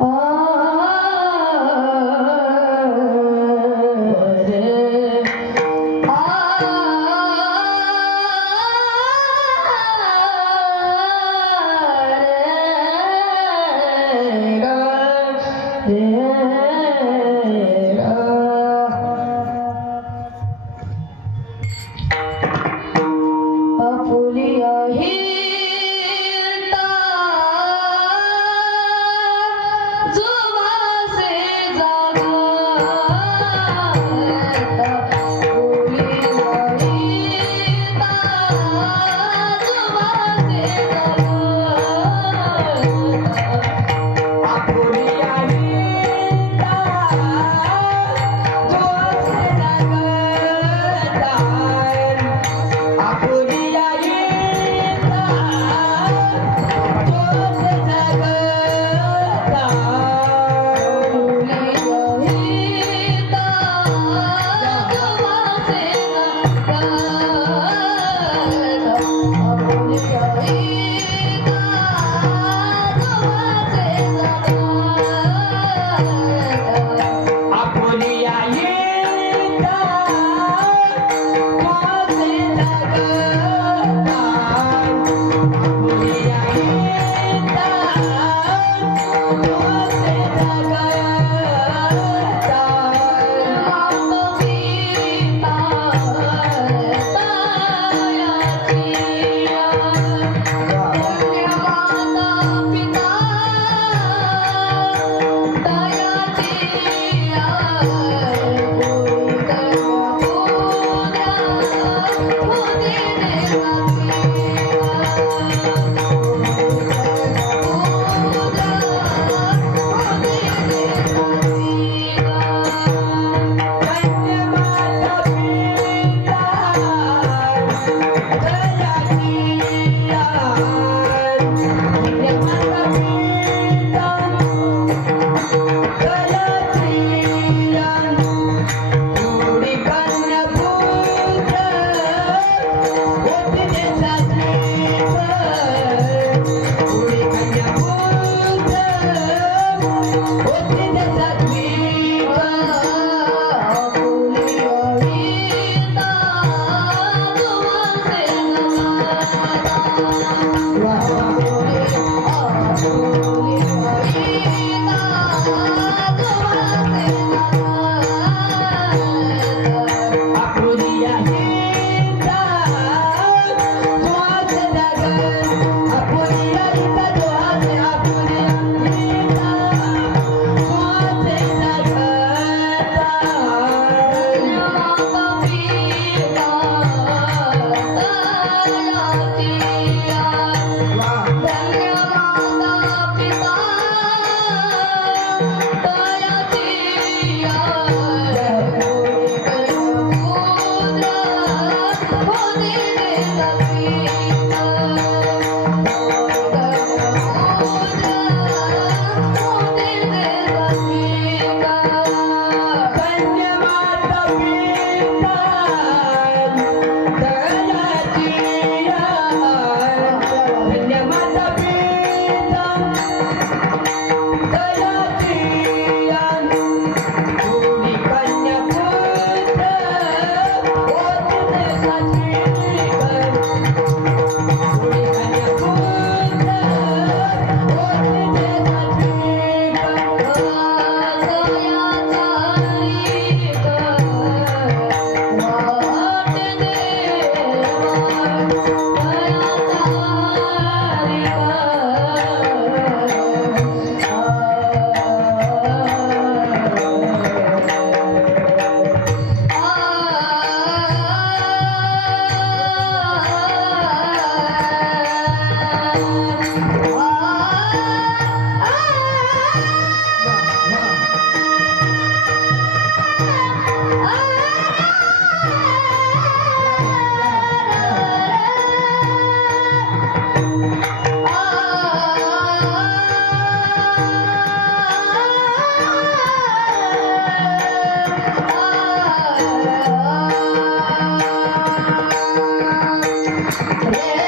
Oh Yeah.